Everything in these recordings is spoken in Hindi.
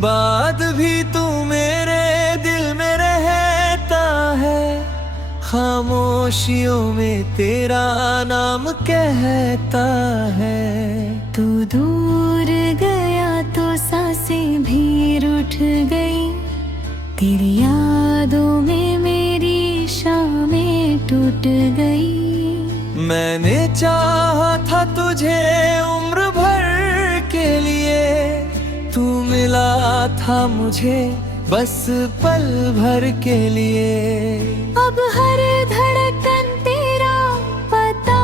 बाद भी तू मेरे दिल में रहता है, खामोशियों में तेरा नाम कहता है। तू दूर गया तो सांसें भी रूठ गई, तेरी यादों में मेरी शामें टूट गई। मैंने चाहा था तुझे उम्र भर के लिए, तू मिला था मुझे बस पल भर के लिए। अब हर धड़कन तेरा पता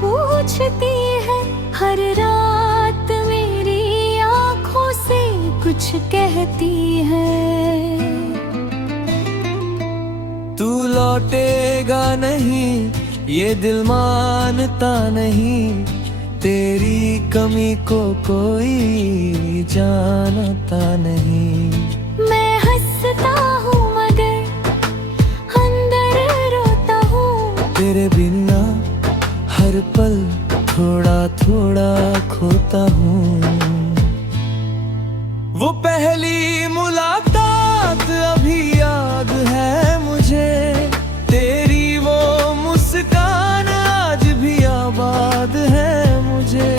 पूछती है, हर रात मेरी आँखों से कुछ कहती है। तू लौटेगा नहीं ये दिल मानता नहीं, तेरी कमी को कोई जानता नहीं। मैं हंसता हूँ मगर अंदर रोता हूँ, तेरे बिना हर पल थोड़ा थोड़ा खोता हूँ। वो पहली मुलाकात अभी याद है मुझे, तेरी वो मुस्कान आज भी आबाद है मुझे।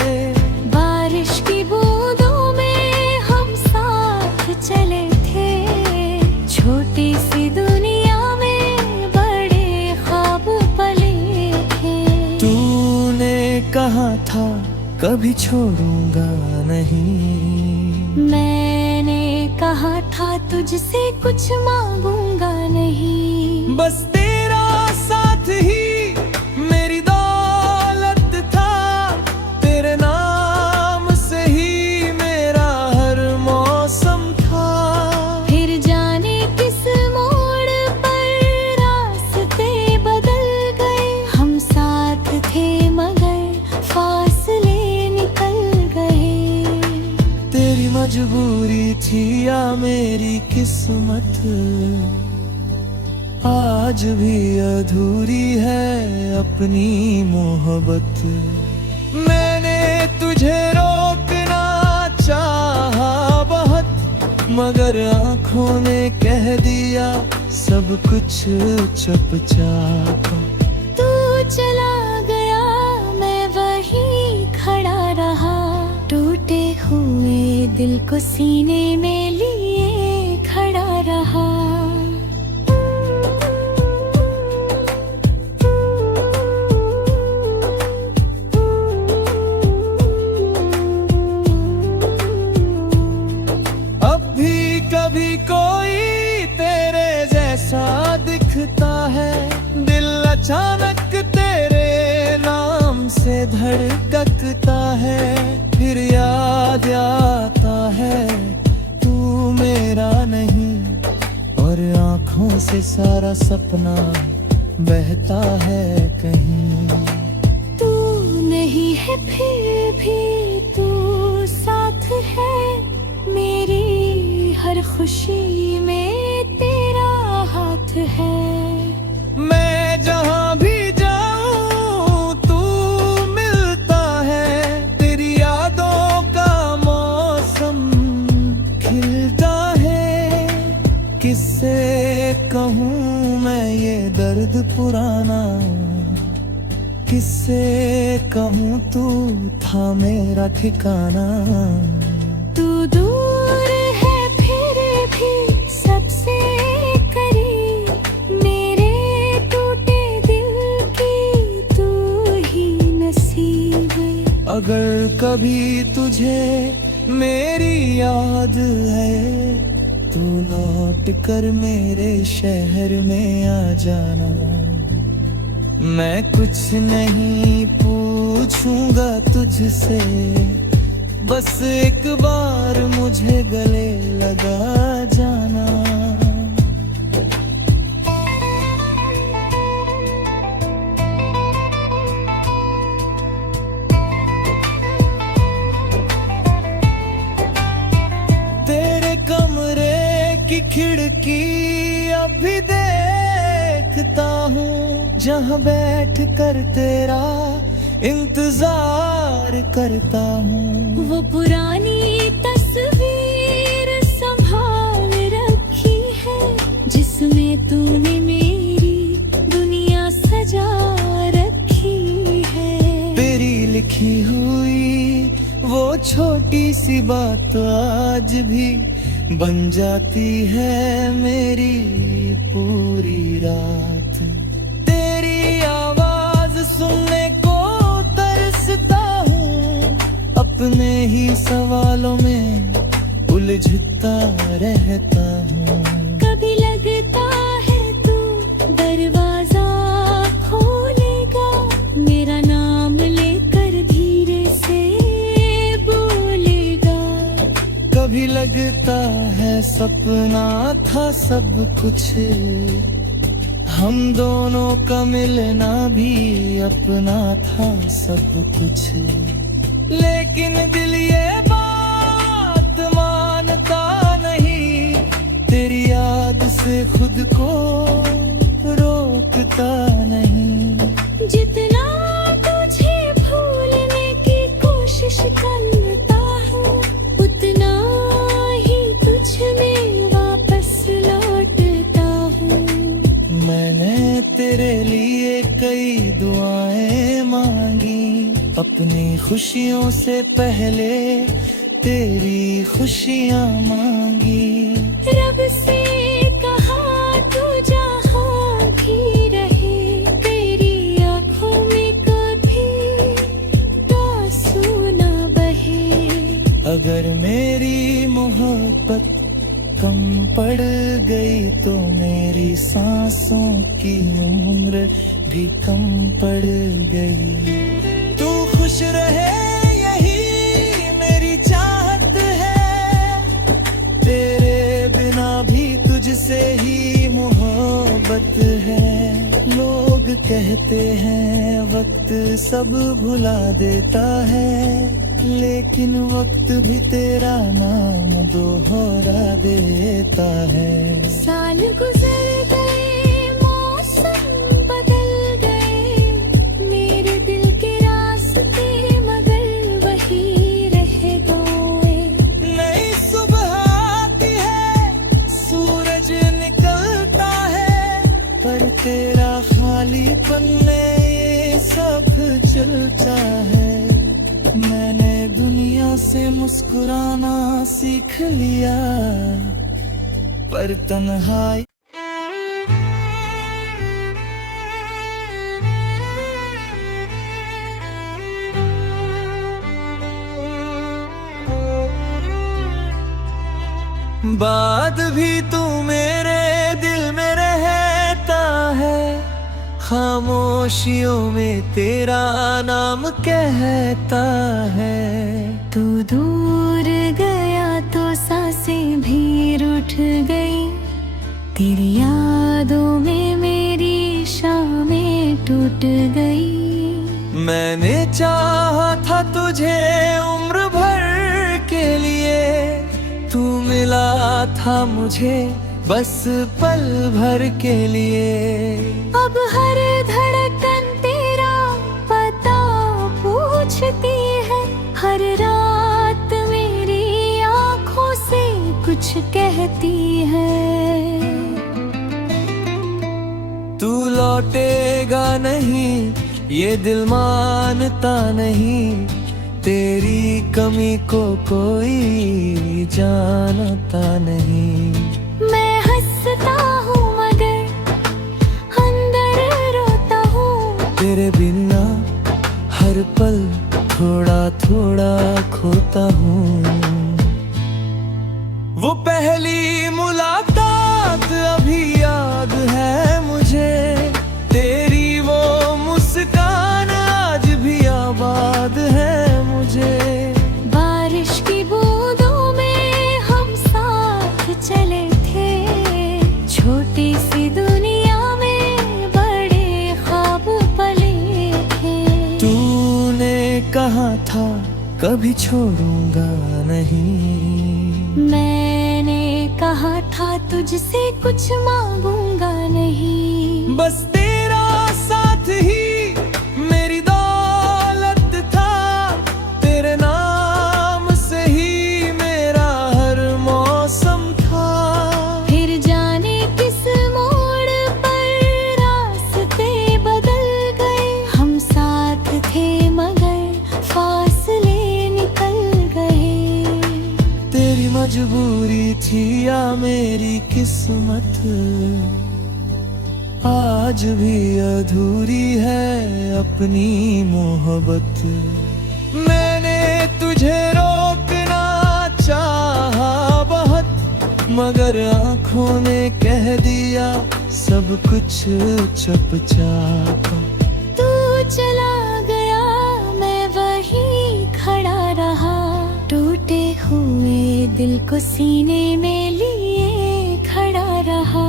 बारिश की बूंदों में हम साथ चले थे, छोटी सी दुनिया में बड़े ख्वाब पले थे। तूने कहा था कभी छोड़ूंगा नहीं, मैंने कहा था तुझसे कुछ मांगूंगा नहीं। बस तेरा साथ ही मेरी दौलत था, तेरे नाम से ही मेरा हर मौसम था। फिर जाने किस मोड़ पर रास्ते बदल गए, हम साथ थे मगर फासले निकल गए। तेरी मजबूरी थी या मेरी किस्मत, आज भी अधूरी है अपनी मोहब्बत। मैंने तुझे रोकना चाहा बहुत, मगर आंखों ने कह दिया सब कुछ चुपचाप। तू चला गया मैं वहीं खड़ा रहा, टूटे हुए दिल को सीने में लिए खड़ा रहा। कभी कोई तेरे जैसा दिखता है, दिल अचानक तेरे नाम से धड़कता है। फिर याद आता है तू मेरा नहीं, और आँखों से सारा सपना बहता है कहीं। तू नहीं है फिर भी तू साथ है, मेरी हर खुशी में तेरा हाथ है। मैं जहाँ भी जाऊँ तू मिलता है, तेरी यादों का मौसम खिलता है। किससे कहूँ मैं ये दर्द पुराना, किससे कहूँ तू था मेरा ठिकाना। तू दूर है फिर भी सबसे करीब, मेरे टूटे दिल की तू ही नसीब। अगर कभी तुझे मेरी याद है, तू लौट कर मेरे शहर में आ जाना। मैं कुछ नहीं पूछूंगा तुझसे, बस एक बार मुझे गले लगा जाना। तेरे कमरे की खिड़की अभी देखता हूँ, जहाँ बैठ कर तेरा इंतजार करता हूँ। वो पुरानी तस्वीर में तूने मेरी दुनिया सजा रखी है। तेरी लिखी हुई वो छोटी सी बात आज भी बन जाती है मेरी पूरी रात। तेरी आवाज सुनने को तरसता हूँ, अपने ही सवालों में उलझता रहता हूँ। कभी लगता है तू दरवाजा खोलेगा, मेरा नाम लेकर धीरे से बोलेगा। कभी लगता है सपना था सब कुछ, हम दोनों का मिलना भी अपना था सब कुछ। लेकिन दिल ये बात मानता नहीं, तेरी याद से खुद को रोकता नहीं। जितना तुझे भूलने की कोशिश करता हूँ, उतना ही तुझ में वापस लौटता हूँ। मैंने तेरे लिए कई दुआएं मांगी, अपनी खुशियों से पहले तेरी खुशियाँ मांगी। रब से कहा तू जहाँ भी रहे, तेरी आँखों में कभी आंसू न बहे। अगर मेरी मोहब्बत कम पड़ गई तो मेरी सांसों की उम्र भी कम पड़ गई। तू खुश रहे यही मेरी चाहत है, तेरे बिना भी तुझसे ही मोहब्बत है। लोग कहते हैं वक्त सब भुला देता है, लेकिन वक्त भी तेरा नाम दोहरा देता है। साल गुजर गए, मौसम बदल गए, मेरे दिल के रास्ते मगर वही रह गए। नई सुबह आती है, सूरज निकलता है, पर तेरा खालीपन में ये सब चलता है। मैंने दुनिया से मुस्कुराना सीख लिया, पर तन्हाई बाद भी तू मेरे दिल में रहता है, खामोशियों में तेरा नाम कहता है। तू दूर गया तो सांसें भी रुठ गई, तेरी यादों में मेरी शामें टूट गई। मैंने चाहा था तुझे उम्र भर के लिए, तू मिला था मुझे बस पल भर के लिए। अब हर धड़कन तेरा पता पूछती है, हर रात मेरी आँखों से कुछ कहती है। तू लौटेगा नहीं ये दिल मानता नहीं, तेरी कमी को कोई जानता नहीं। मैं हंसता हूँ मगर अंदर रोता हूँ, तेरे बिना हर पल थोड़ा थोड़ा खोता हूँ। वो पहली मुलाकात अभी याद है मुझे, तेरी वो मुस्कान आज भी आबाद है मुझे। बारिश की बूंदों में हम साथ चले थे, छोटी सी दुनिया में बड़े ख्वाब पले थे। तूने कहा था कभी छोड़ूंगा नहीं, मैंने कहा था तुझसे कुछ मांगूंगा नहीं। बस तेरा साथ ही मेरी दौलत था, तेरे नाम से ही मेरा हर मौसम था। फिर जाने किस मोड़ साथ आज भी अधूरी है अपनी मोहब्बत। मैंने तुझे रोकना चाहा बहुत, मगर आंखों ने कह दिया सब कुछ चुपचाप। तू चला गया मैं वहीं खड़ा रहा, टूटे हुए दिल को सीने में लिए खड़ा रहा।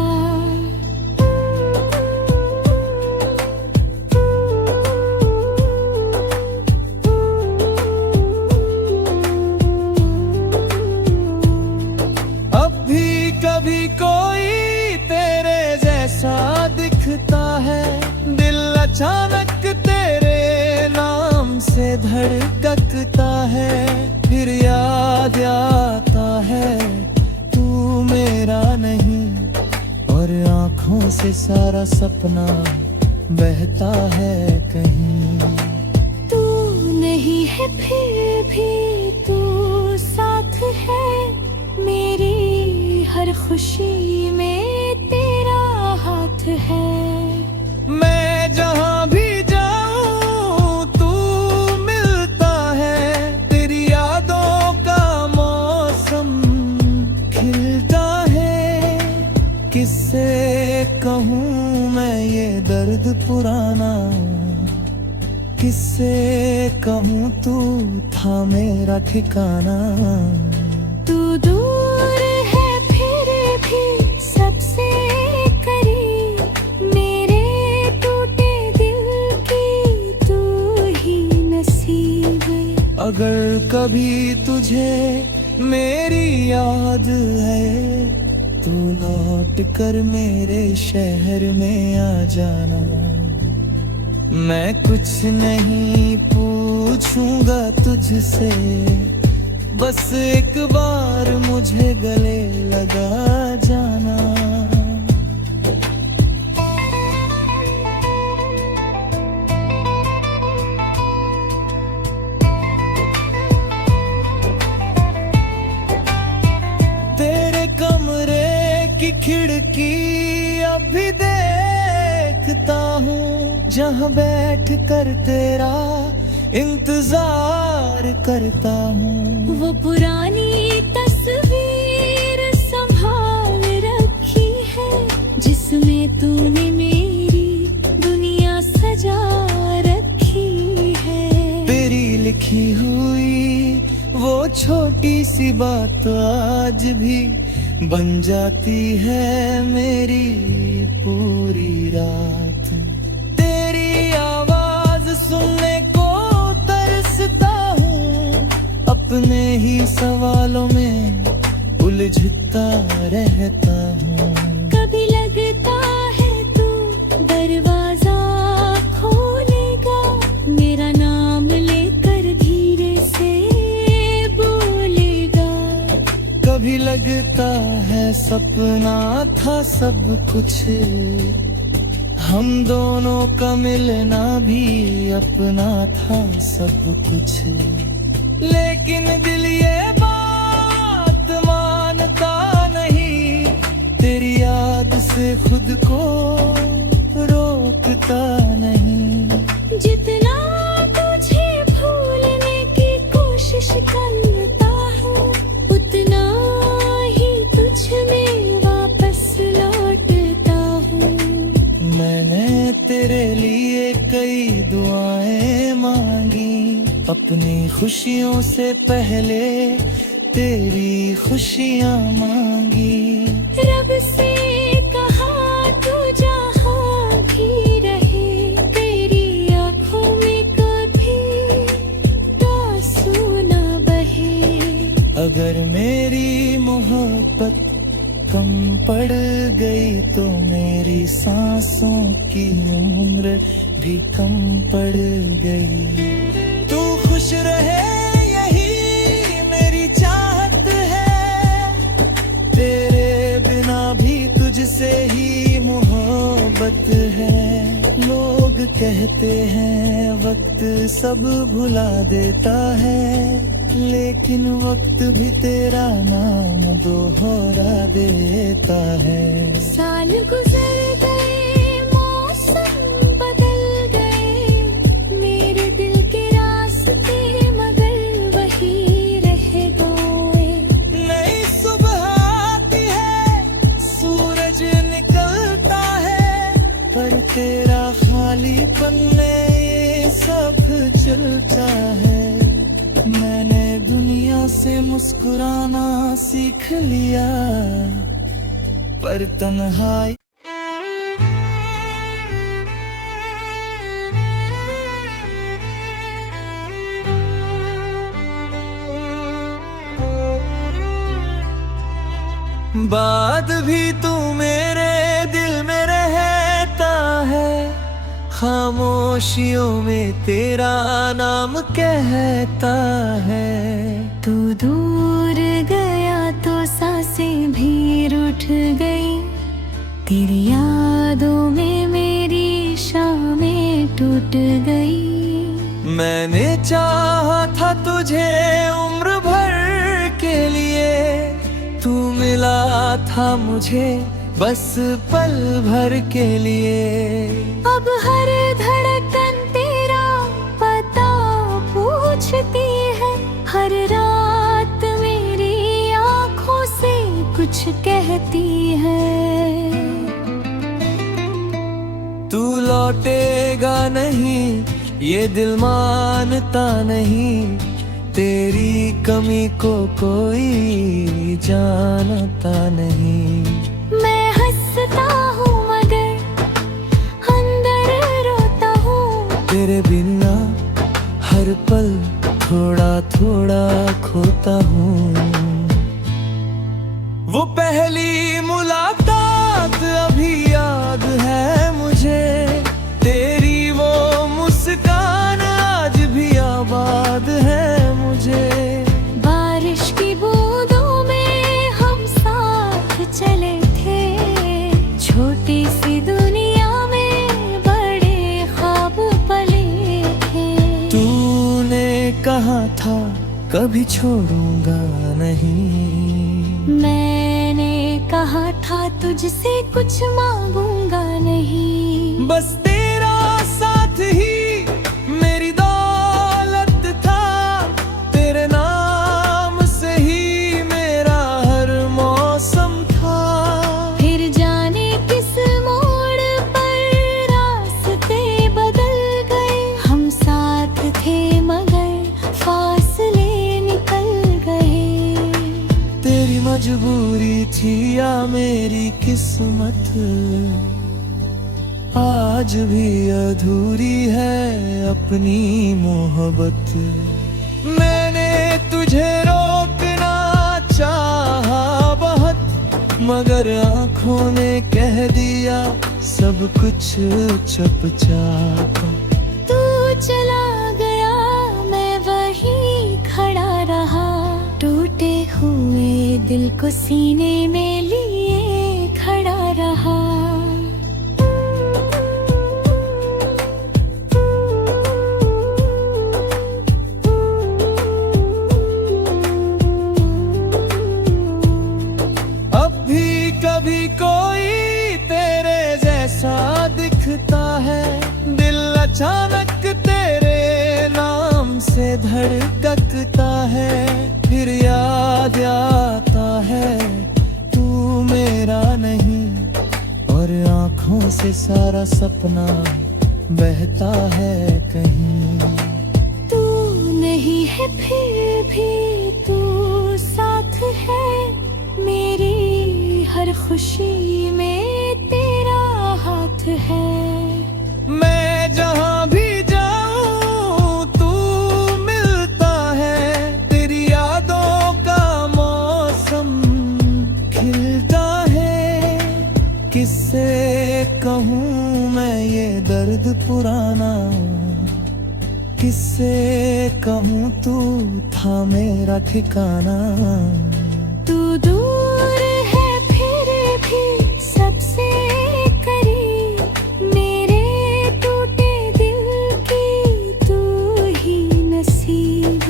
अब भी कभी कोई तेरे जैसा दिखता है, दिल अचानक तेरे नाम से धड़कता है। फिर याद आता है तू मेरा नहीं, और आंखों से सारा सपना बहता है कहीं। तू नहीं है फिर भी तू साथ है, मेरी हर खुशी में तेरा हाथ है। मैं जहाँ भी जाऊँ तू मिलता है, तेरी यादों का मौसम खिलता है। किससे कहूँ मैं ये दर्द पुराना, किससे कहूँ तू था मेरा ठिकाना। तू दूर है फिर भी सबसे करीब, मेरे टूटे दिल की तू ही नसीब। अगर कभी तुझे मेरी याद है, तू लौट कर मेरे शहर में आ जाना। मैं कुछ नहीं पूछूंगा तुझसे, बस एक बार मुझे गले लगा जाना। तेरे कमरे की खिड़की अभी देखता हूँ, जहाँ बैठ कर तेरा इंतजार करता हूँ। वो पुरानी तस्वीर संभाल रखी है, जिसमें तूने मेरी दुनिया सजा रखी है। तेरी लिखी हुई वो छोटी सी बात आज भी बन जाती है मेरी पूरी रात। तेरी आवाज सुनने को तरसता हूँ, अपने ही सवालों में उलझता रहता हूँ। कभी लगता है तू दरवाजा खोलेगा, मेरा नाम लेकर धीरे से बोलेगा। कभी लगता है सपना था सब कुछ, हम दोनों का मिलना भी अपना था सब कुछ। लेकिन दिल ये बात मानता नहीं, तेरी याद से खुद को रोकता नहीं। जितना तुझे भूलने की कोशिश करता हूँ, उतना ही तुझ में वापस लौटता हूँ। मैंने तेरे लिए कई दुआएं मांगी, अपनी खुशियों से पहले तेरी खुशियाँ मांगी। रब से कहा तू जहाँ भी रहे, तेरी आँखों में कभी आंसू ना बहे। अगर मेरी मोहब्बत कम पड़ गई तो मेरी सांसों की उम्र भी कम पड़ गई। तू खुश रहे यही मेरी चाहत है, तेरे बिना भी तुझसे ही मोहब्बत है। लोग कहते हैं वक्त सब भुला देता है, लेकिन वक्त भी तेरा नाम दोहरा देता है। साल गुजर गए, मौसम बदल गए, मेरे दिल के रास्ते मगर वही रह गए। नई सुबह आती है, सूरज निकलता है, पर तेरा खालीपन में ये सब चलता है। मैंने दुनिया से मुस्कुराना सीख लिया, पर तन्हाई बाद भी तू मेरे दिल में रहता है, खामोशियों में तेरा नाम कहता है। तू दूर गया तो सांसें भी रूठ गई, तेरी यादों में मेरी शामें टूट गई। मैंने चाहा था तुझे उम्र भर के लिए, तू मिला था मुझे बस पल भर के लिए। अब हर धड़कन तेरा पता पूछती है, हर रात मेरी आँखों से कुछ कहती है। तू लौटेगा नहीं ये दिल मानता नहीं, तेरी कमी को कोई जानता नहीं। मैं हंसता हूँ मगर अंदर रोता हूँ, तेरे बिना हर पल थोड़ा थोड़ा खोता हूँ। वो पहली मुलाकात अभी याद है मुझे, तेरी वो मुस्कान आज भी आबाद है मुझे। बारिश की बूंदों में हम साथ चले थे, छोटी सी दुनिया में बड़े ख्वाब पले थे। तूने कहा था कभी छोड़ूंगा नहीं, मैंने कहा था तुझसे कुछ मांगूंगा नहीं। बस तेरा साथ ही मेरी दौलत था, तेरे नाम से ही मेरा हर मौसम था। फिर जाने किस मोड़ पर रास्ते बदल गए, हम साथ थे मगर फासले निकल गए। तेरी मजबूरी थी या मेरी किस्मत, आज भी अधूरी है अपनी मोहब्बत। मैंने तुझे रोकना चाहा बहुत, मगर आंखों ने कह दिया सब कुछ चुपचाप। तू चला गया मैं वहीं खड़ा रहा, टूटे हुए दिल को सीने में लिए खड़ा रहा। अब भी कभी कोई तेरे जैसा दिखता है, दिल अचानक तेरे नाम से धड़कता है। फिर याद आता है तू मेरा नहीं, और आँखों से सारा सपना बहता है कहीं। तू नहीं है फिर भी तू साथ है, मेरी हर खुशी में तेरा हाथ है। मैं जहाँ भी जाऊँ तू मिलता है, तेरी यादों का मौसम खिलता है। किससे कहूँ मैं ये दर्द पुराना, किससे कहूँ तू था मेरा ठिकाना। तू दूर है फिर भी सबसे करीब, मेरे टूटे दिल की तू ही नसीब।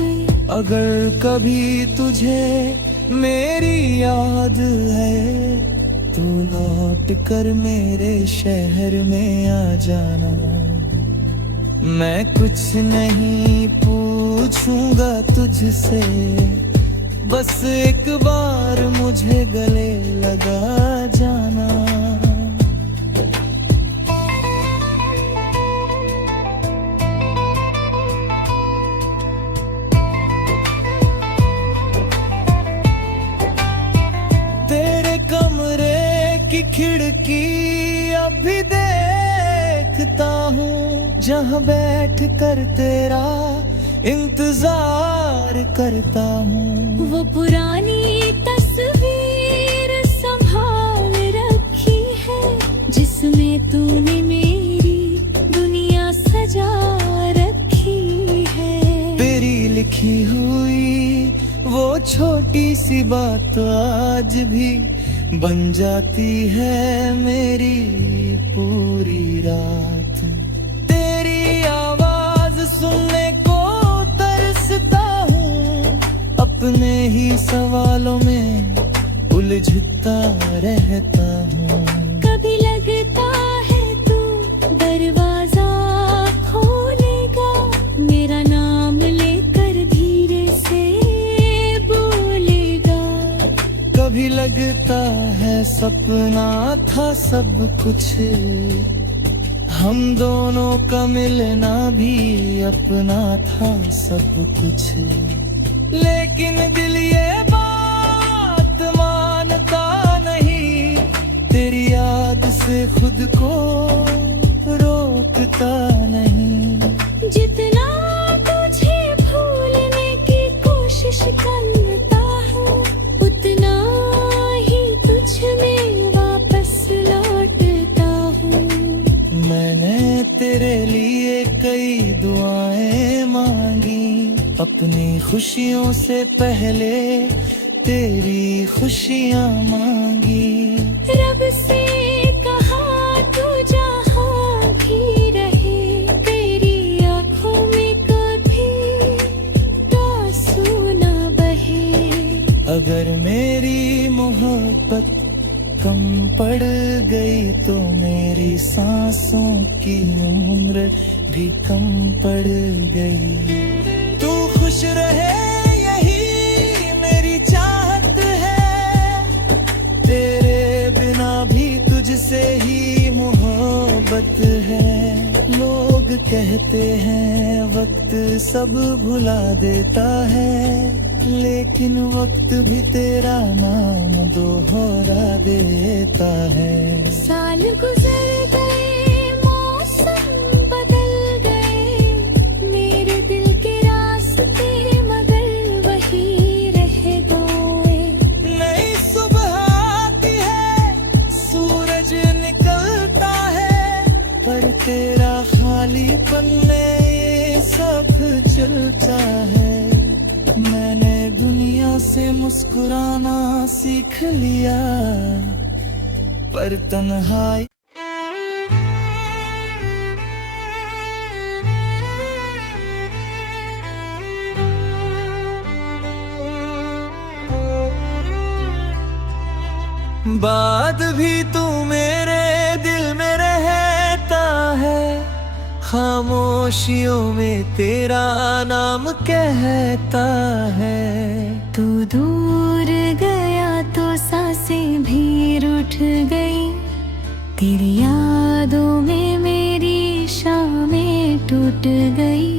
अगर कभी तुझे मेरी याद है, तू लौट कर मेरे शहर में आ जाना। मैं कुछ नहीं पूछूंगा तुझसे, बस एक बार मुझे गले लगा जाना। तेरे कमरे की खिड़की अभी देखता हूँ, जहाँ बैठ कर तेरा इंतजार करता हूँ। वो पुरानी तस्वीर संभाल रखी है, जिसमें तूने मेरी दुनिया सजा रखी है। तेरी लिखी हुई वो छोटी सी बात आज भी बन जाती है मेरी पूरी रात। तेरी आवाज सुनने को तरसता हूँ, अपने ही सवालों में उलझता रहता हूँ। कभी लगता है तू दरवाजा खोलेगा, मेरा नाम लेकर धीरे से बोलेगा। कभी लगता है सपना था सब कुछ, हम दोनों का मिलना भी अपना था सब कुछ। लेकिन दिल ये बात मानता नहीं, तेरी याद से खुद को रोकता नहीं। जितना तुझे भूलने की कोशिश करता हूँ, उतना ही तुझ में वापस लौटता हूँ। मैंने तेरे लिए कई दुआएं मांगी, अपनी खुशियों से पहले तेरी खुशियाँ मांगी। रब से कहा तू जहाँ भी रहे, तेरी आँखों में कभी आंसू ना बहे। अगर मेरी मोहब्बत कम पड़ गई तो मेरी सांसों की उम्र भी कम पड़ गई। तू खुश रहे यही मेरी चाहत है, तेरे बिना भी तुझसे ही मोहब्बत है। लोग कहते हैं वक्त सब भुला देता है, लेकिन वक्त भी तेरा नाम दोहरा देता है। साल गुजर गए, मौसम बदल गए, मेरे दिल के रास्ते मगर वही रह गए। नई सुबह आती है, सूरज निकलता है, पर तेरा खालीपन में ये सब चलता है। मैंने दुनिया से मुस्कुराना सीख लिया, पर तन्हाई बाद भी तू मेरे दिल में रहता है, खामोशियों में तेरा नाम कहता है। तू दूर गया तो सांसें भी रुठ गई, तेरी यादों में मेरी शामें टूट गई।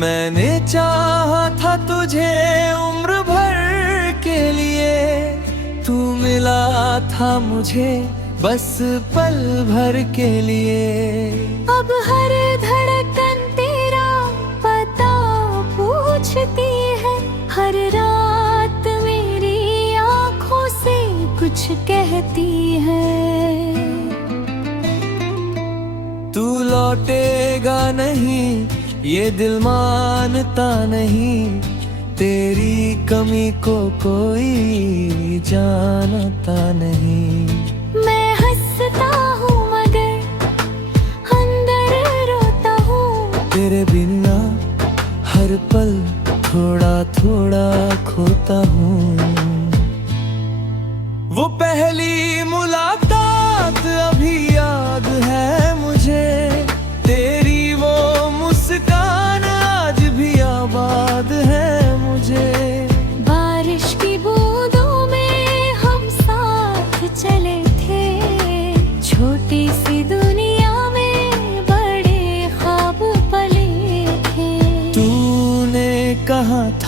मैंने चाहा था तुझे उम्र भर के लिए, तू मिला था मुझे बस पल भर के लिए। अब हर धड़कन तेरा पता पूछती है, हर रात मेरी आँखों से कुछ कहती है। तू लौटेगा नहीं ये दिल मानता नहीं, तेरी कमी को कोई जानता नहीं। मैं हंसता हूँ मगर अंदर रोता हूँ, तेरे बिना हर पल थोड़ा थोड़ा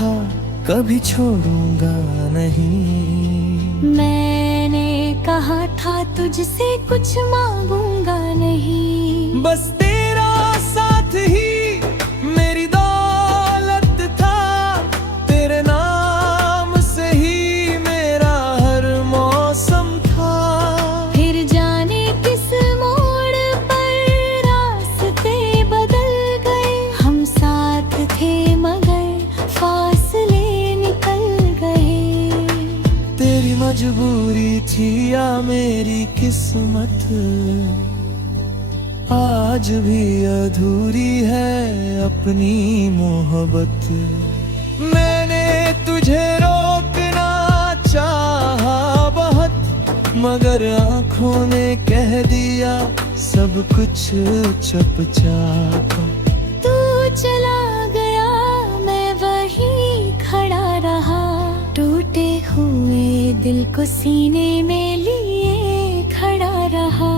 था कभी छोड़ूंगा नहीं। मैंने कहा था तुझसे कुछ मांगूंगा नहीं। बस तेरा साथ ही मेरी दौलत था, तेरे नाम से ही मेरा हर मौसम था। फिर जाने किस मोड़ पर रास्ते बदल गए, हम साथ थे मगर फासले निकल गए। तेरी मजबूरी थी या मेरी किस्मत, आज भी अधूरी है अपनी मोहब्बत। मैंने तुझे रोकना चाहा बहुत, मगर आंखों ने कह दिया सब कुछ चुपचाप। तू चला गया मैं वहीं खड़ा रहा, टूटे हुए दिल को सीने में लिए खड़ा रहा।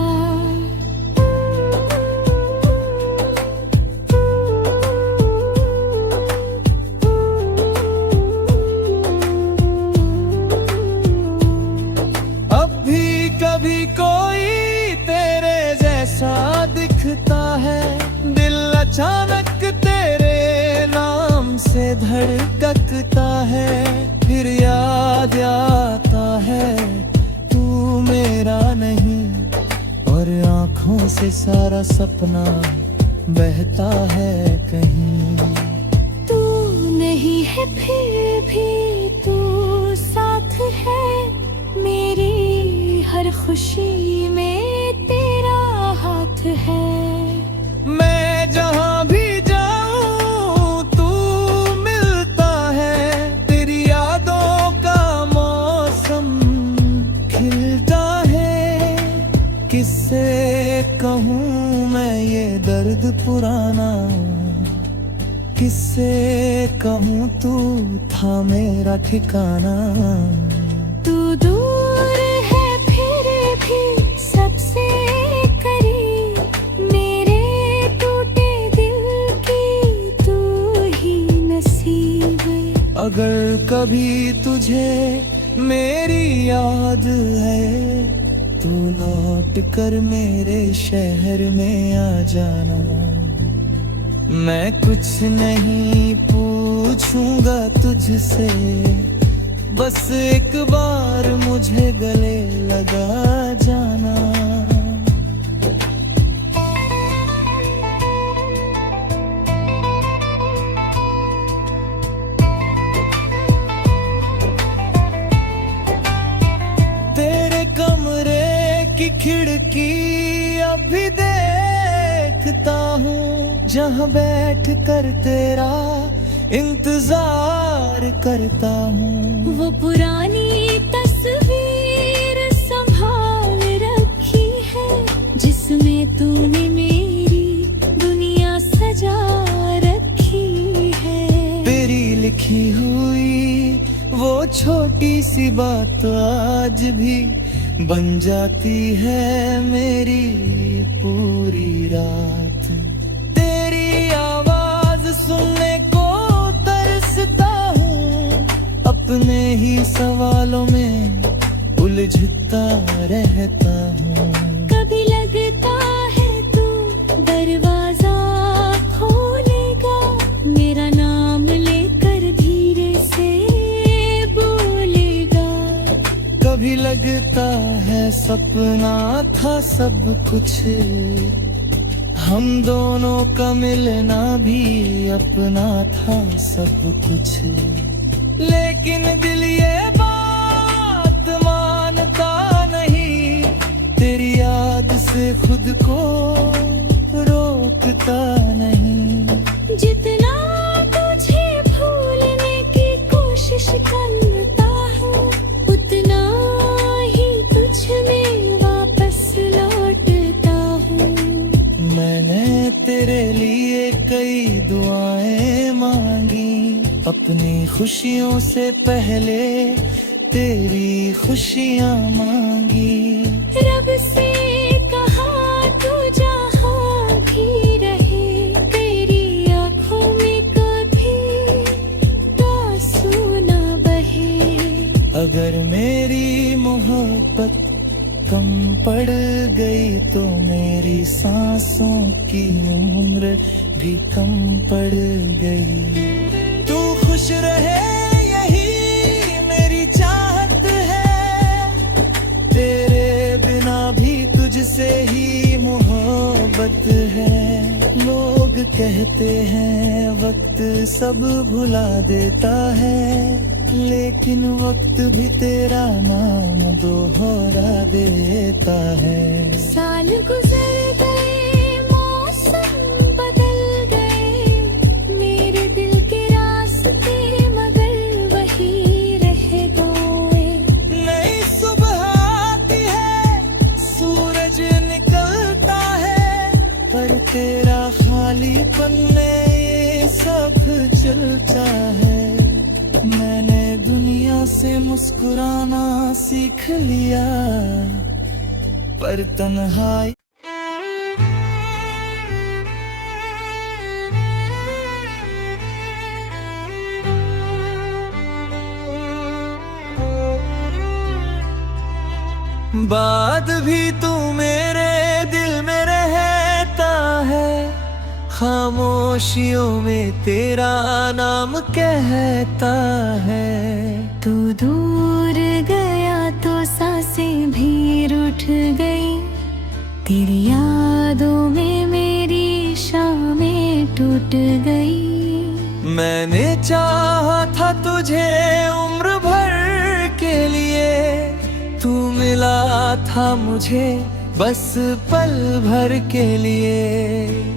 कभी कोई तेरे जैसा दिखता है, दिल अचानक तेरे नाम से धड़कता है। फिर याद आता है तू मेरा नहीं, और आंखों से सारा सपना बहता है कहीं। तू नहीं है फिर भी तू साथ है मेरी, हर खुशी में तेरा हाथ है। मैं जहाँ भी जाऊँ तू मिलता है, तेरी यादों का मौसम खिलता है। किससे कहूँ मैं ये दर्द पुराना, किससे कहूँ तू था मेरा ठिकाना। तू दूर है फिर भी सबसे करीब, मेरे टूटे दिल की तू ही नसीब। अगर कभी तुझे मेरी याद है, तू लौट कर मेरे शहर में आ जाना। मैं कुछ नहीं पूछूंगा तुझसे, बस एक बार मुझे गले लगा जाना। तेरे कमरे की खिड़की अभी देखता हूँ, जहाँ बैठ कर तेरा इंतजार करता हूँ। वो पुरानी तस्वीर संभाल रखी है, जिसमें तूने मेरी दुनिया सजा रखी है। तेरी लिखी हुई वो छोटी सी बात आज भी बन जाती है मेरी पूरी रात। तेरी आवाज सुनने को तरसता हूँ, अपने ही सवालों में उलझता रहता हूँ। कभी लगता है तू दरवाजा खोलेगा, मेरा नाम लेकर धीरे से बोलेगा। कभी लगता है सपना था सब कुछ, हम दोनों का मिलना भी अपना था सब कुछ। लेकिन दिल ये बात मानता नहीं, तेरी याद से खुद को रोकता नहीं। जितना तुझे भूलने की कोशिश करता हूँ, उतना ही तुझ में वापस लौटता हूँ। मैंने तेरे लिए कई दुआएं मांगी, अपनी खुशियों से पहले तेरी खुशियाँ मांगी। रब से कहा तू जहाँ भी रहे, तेरी आँखों में कभी प्यास तो मेरी सांसों की उम्र भी कम पड़ गई। तू खुश रहे यही मेरी चाहत है, तेरे बिना भी तुझसे ही मोहब्बत है। लोग कहते हैं वक्त सब भुला देता है, लेकिन वक्त भी तेरा नाम दोहरा देता है। साल गुजर गए, मौसम बदल गए, मेरे दिल के रास्ते मगर वही रह गए। नई सुबह आती है, सूरज निकलता है, पर तेरा खालीपन में ये सब चलता है। मैंने दुनिया से मुस्कुराना सीख लिया, पर तन्हाई बाद भी तू मेरे दिल में रहता है, खामोशियों में तेरा नाम कहता है। तू दूर गया तो सांसें भी रूठ गई, तेरी यादों में मेरी शामें टूट गई। मैंने चाहा था तुझे उम्र भर के लिए, तू मिला था मुझे बस पल भर के लिए।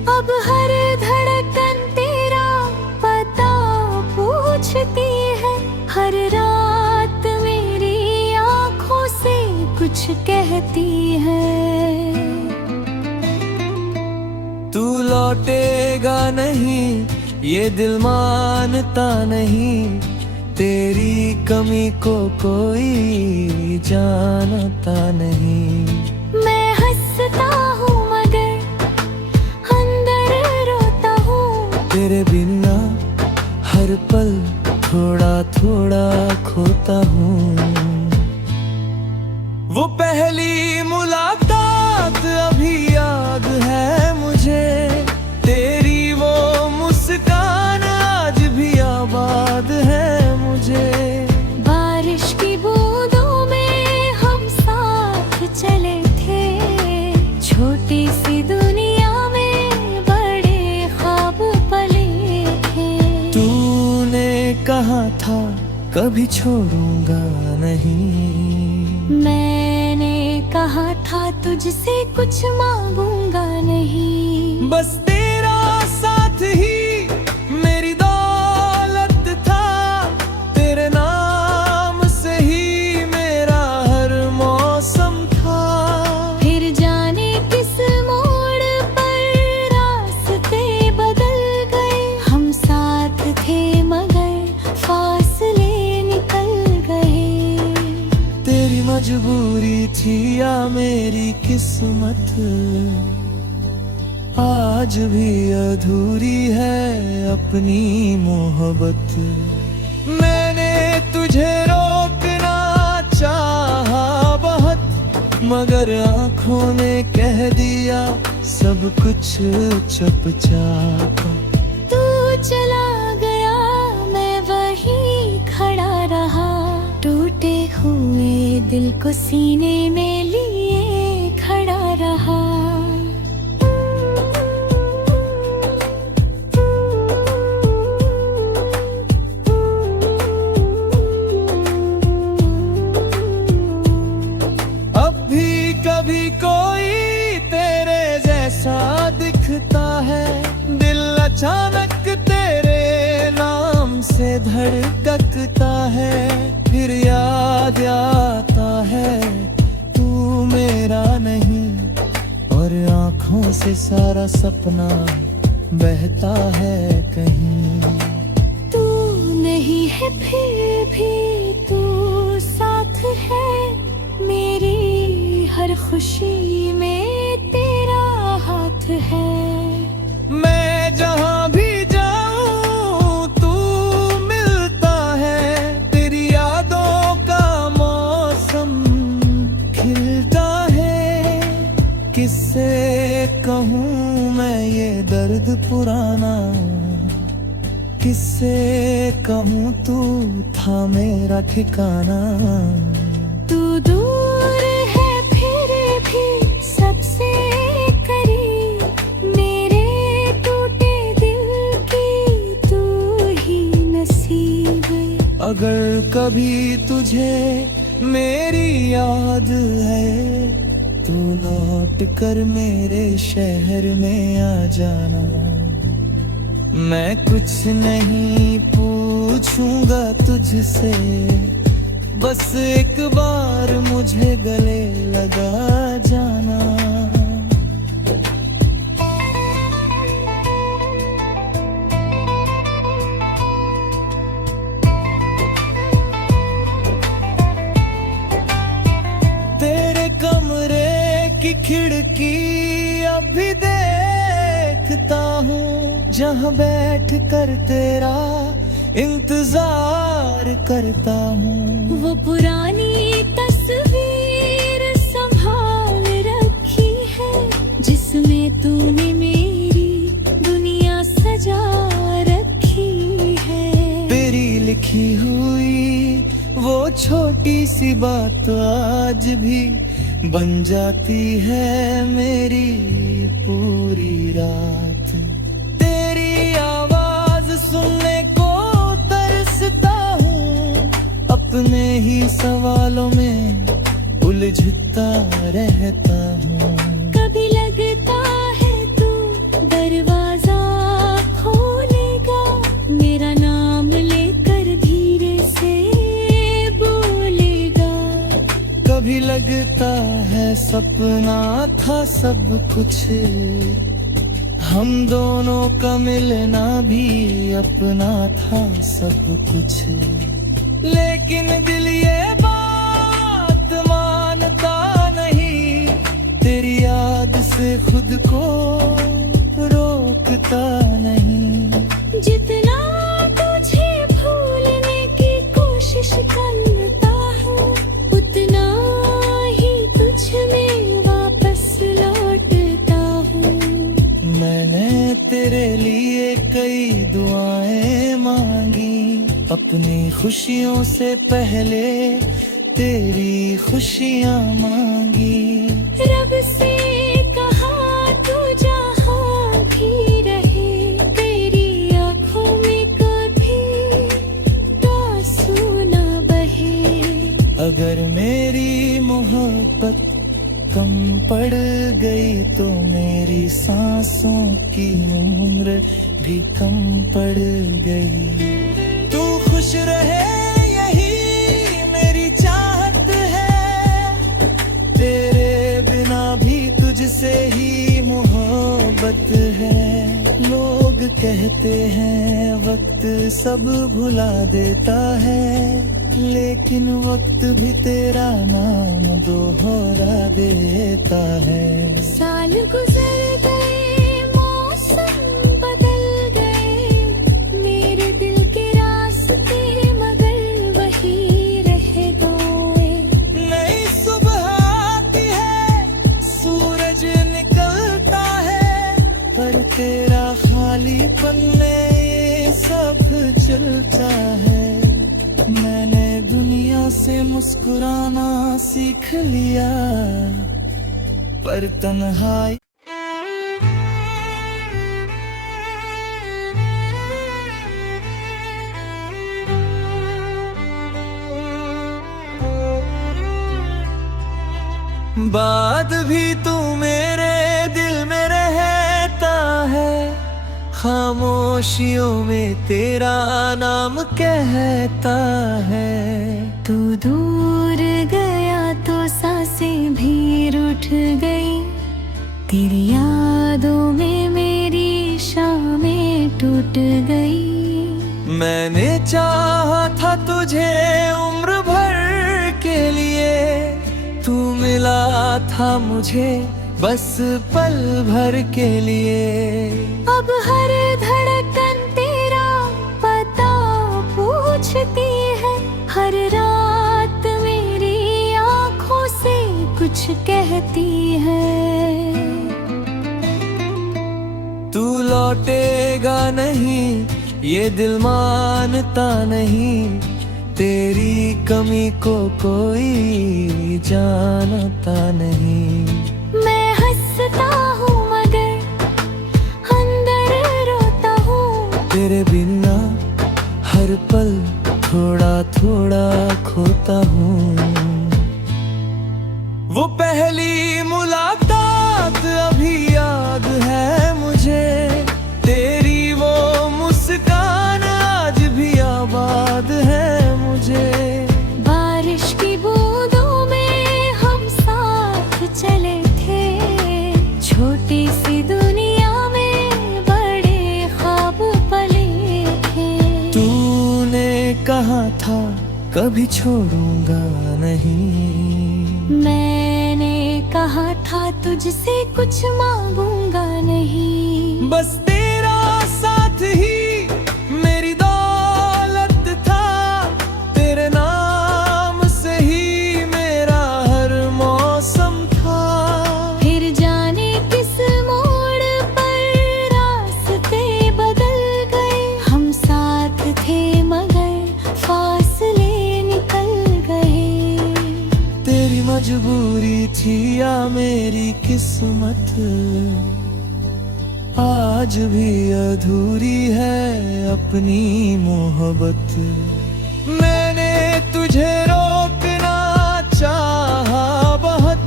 अब हर धड़कन तेरा पता पूछती है, हर रात मेरी आँखों से कुछ कहती है। तू लौटेगा नहीं ये दिल मानता नहीं, तेरी कमी को कोई जानता नहीं। मैं हंसता हूँ मगर अंदर रोता हूँ, तेरे बिना हर पल थोड़ा थोड़ा खोता हूँ। वो पहली मुलाकात अभी याद है मुझे, तेरी वो मुस्कान आज भी आबाद है मुझे। बारिश की बूंदों में हम साथ चले थे, छोटी सी दुनिया में बड़े ख्वाब पले थे। तूने कहा था कभी छोड़ूंगा नहीं, मैंने कहा था तुझसे कुछ मांगूंगा नहीं। बस तेरा साथ ही मेरी दौलत था, तेरे नाम से ही मेरा हर मौसम था। फिर जाने किस मोड़ पर रास्ते बदल गए, हम साथ थे मगर फासले निकल गए। तेरी मजबूरी थी या मेरी किस्मत, आज भी अधूरी है अपनी मोहब्बत। मैंने तुझे रोकना चाहा बहुत, मगर आंखों ने कह दिया सब कुछ चुपचाप। तू चला गया मैं वहीं खड़ा रहा, टूटे हुए दिल को सीने में लिए खड़ा रहा। अब भी कभी कोई तेरे जैसा दिखता है, दिल अचानक तेरे नाम से धड़कता है। फिर याद आता है तू मेरा नहीं, और आँखों से सारा सपना बहता है कहीं। तू नहीं है फिर भी तू साथ है, मेरी हर खुशी में तेरा हाथ है। मैं जहाँ भी जाऊँ तू मिलता है, तेरी यादों का मौसम खिलता है। किस किससे कहूँ मैं ये दर्द पुराना, किससे कहूँ तू था मेरा ठिकाना। तू दूर है फिर भी सबसे करीब, मेरे टूटे दिल की तू ही नसीब। अगर कभी तुझे मेरी याद है, तू लौट कर मेरे शहर में आ जाना। मैं कुछ नहीं पूछूंगा तुझसे, बस एक बार मुझे गले लगा जाना। तेरे कमरे की खिड़की अभी देखता हूँ, जहाँ बैठ कर तेरा इंतजार करता हूँ। वो पुरानी तस्वीर संभाल रखी है, जिसमें तूने मेरी दुनिया सजा रखी है। तेरी लिखी हुई वो छोटी सी बात आज भी बन जाती है मेरी पूरी रात। तेरी आवाज सुनने को तरसता हूँ, अपने ही सवालों में उलझता रहता हूँ। कभी लगता है तू दरवाजा खोलेगा, मेरा नाम लेकर धीरे से बोलेगा। कभी लगता है सपना था सब कुछ, हम दोनों का मिलना भी अपना था सब कुछ। लेकिन दिल ये बात मानता नहीं, तेरी याद से खुद को रोकता नहीं। जितना तुझे भूलने की कोशिश करता हूँ, उतना ही तुझ में वापस लौटता हूँ। मैंने तेरे लिए कई दुआएं मांगी, अपनी खुशियों से पहले तेरी खुशियाँ मांगी। रब से कहा तू जहाँ भी रहे, तेरी आँखों में कभी आंसू न बहे। अगर मेरी मोहब्बत कम पड़ गई तो मेरी सांसों की उम्र भी कम पड़ गई। तू खुश रहे यही मेरी चाहत है, तेरे बिना भी तुझसे ही मोहब्बत है। लोग कहते हैं वक्त सब भुला देता है, लेकिन वक्त भी तेरा नाम दोहरा देता है। साल गुजर गए, मौसम बदल गए, मेरे दिल के रास्ते मगर वही रह गए। नई सुबह आती है, सूरज निकलता है, पर तेरा खालीपन में सब चलता है। मैंने दुनिया से मुस्कुराना सीख लिया, पर तन्हाई बाद भी तू मेरे दिल में रहता है, खामोशियों में तेरा नाम कहता है। तू दूर गया तो सांसें भी रूठ गई, तेरी यादों में मेरी शामें टूट गई। मैंने चाहा था तुझे उम्र भर के लिए, तू मिला था मुझे बस पल भर के लिए। अब हर धड़कन तेरा पता पूछती है, हर रात मेरी आँखों से कुछ कहती है। लौटेगा नहीं, ये दिल मानता नहीं, तेरी कमी को कोई जानता नहीं। मैं हंसता हूँ मगर अंदर रोता हूँ, तेरे बिना हर पल थोड़ा थोड़ा खोता हूँ। वो पहली मुलाकात अभी याद है मुझे, तेरी वो मुस्कान आज भी आबाद है मुझे। बारिश की बूंदों में हम साथ चले थे, छोटी सी दुनिया में बड़े ख्वाब पले थे। तूने कहा था कभी छोड़ूंगा नहीं, मैंने कहा था तुझसे कुछ मांगूंगा नहीं। बस तेरा साथ ही मेरी दौलत था, तेरे नाम से ही मेरा हर मौसम था। फिर जाने किस मोड़ पर रास्ते बदल गए, हम साथ थे मगर फासले निकल गए। तेरी मजबूरी थी या मेरी किस्मत, आज भी अधूरी है अपनी मोहब्बत। मैंने तुझे रोकना चाहा बहुत,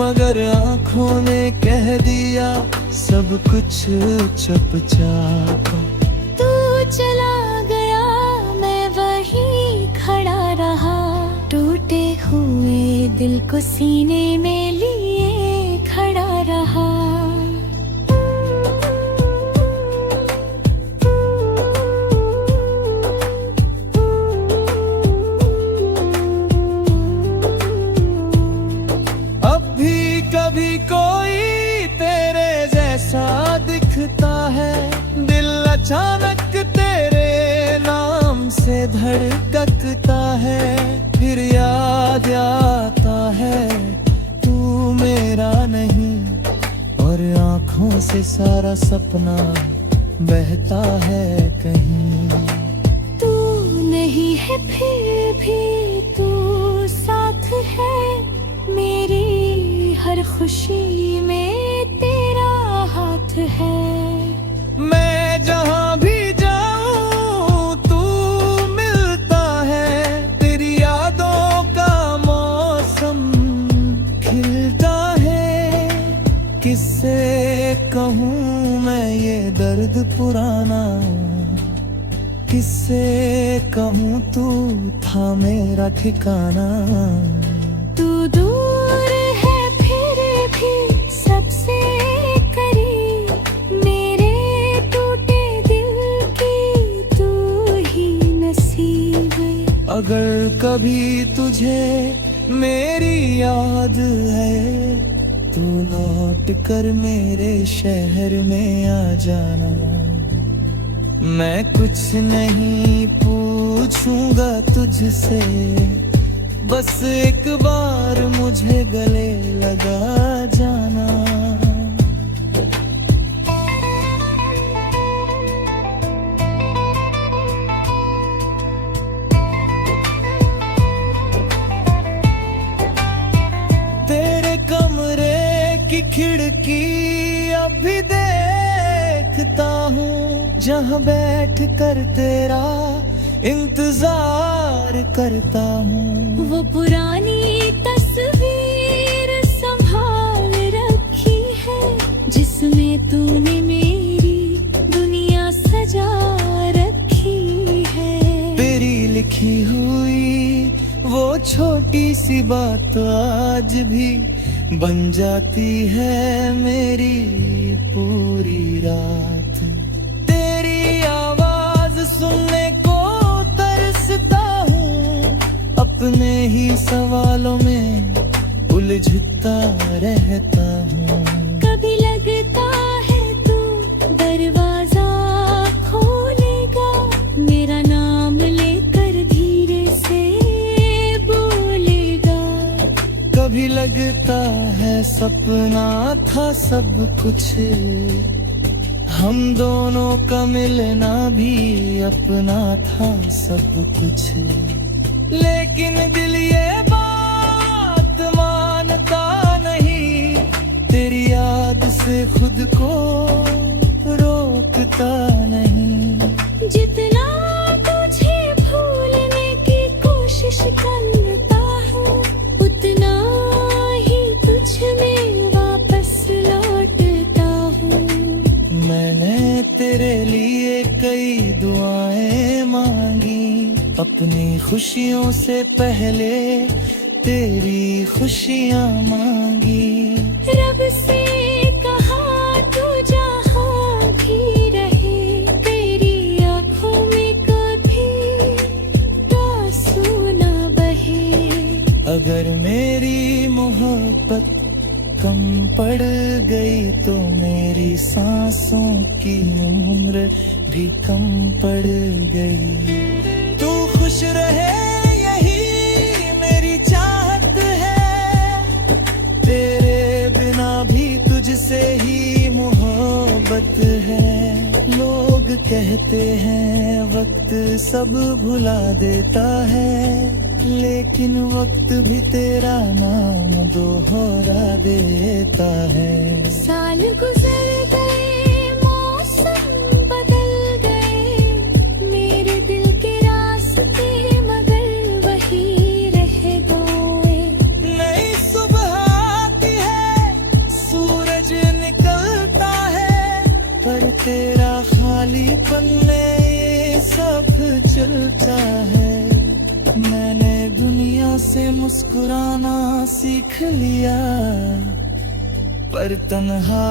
मगर आंखों ने कह दिया सब कुछ चुपचाप। तू चला गया मैं वहीं खड़ा रहा, टूटे हुए दिल को सीने में लिए खड़ा रहा। अब भी कभी कोई तेरे जैसा दिखता है, दिल अचानक तेरे नाम से धड़कता है। फिर याद आता है तू मेरा नहीं, और आंखों से सारा सपना बहता है कहीं। तू नहीं है फिर भी तू साथ है, मेरी हर खुशी में तेरा हाथ है। मैं जहाँ भी जाऊँ तू मिलता है, तेरी यादों का मौसम खिलता है। किससे कहूँ मैं ये दर्द पुराना, किससे कहूँ तू था मेरा ठिकाना। तू दूर है फिर भी सबसे करीब, मेरे टूटे दिल की तू ही नसीब। अगर कभी तुझे मेरी याद है, तू लौट कर मेरे शहर में आ जाना। मैं कुछ नहीं पूछूंगा तुझसे, बस एक बार मुझे गले लगा जाना। तेरे कमरे की खिड़की अभी देखता हूँ, जहाँ बैठ कर तेरा इंतजार करता हूँ। वो पुरानी तस्वीर संभाल रखी है, जिसमें तूने मेरी दुनिया सजा रखी है। तेरी लिखी हुई वो छोटी सी बात आज भी बन जाती है मेरी पूरी रात। तेरी आवाज सुनने को तरसता हूँ, अपने ही सवालों में उलझता रहता हूँ। कभी लगता है तू दरवाजा खोलेगा, मेरा नाम लेकर धीरे से बोलेगा। कभी लगता है सपना था सब कुछ हम दोनों का मिलना भी अपना था सब कुछ, लेकिन दिल ये बात मानता नहीं, तेरी याद से खुद को रोकता नहीं। जितना तुझे भूलने की कोशिश करता हूँ, उतना ही तुझ में वापस लौटता हूँ। मैंने तेरे लिए कई दुआएं मांगी, अपनी खुशियों से पहले तेरी खुशियाँ मांगी। रब से कहा तू जहाँ भी रहे, तेरी आँखों में कभी आंसू न बहे। अगर मेरी मोहब्बत कम पड़ गई तो मेरी सांसों की उम्र भी कम पड़ गई। तू खुश रहे यही मेरी चाहत है, तेरे बिना भी तुझसे ही मोहब्बत है। लोग कहते हैं वक्त सब भुला देता है, लेकिन वक्त भी तेरा नाम दोहरा देता है। साल गुजर गए, मौसम बदल गए, मेरे दिल के रास्ते मगर वही रह गए। नई सुबह आती है, सूरज निकलता है, पर तेरा खालीपन में ये सब चलता है। मैंने दुनिया से मुस्कुराना सीख लिया, पर तन्हाई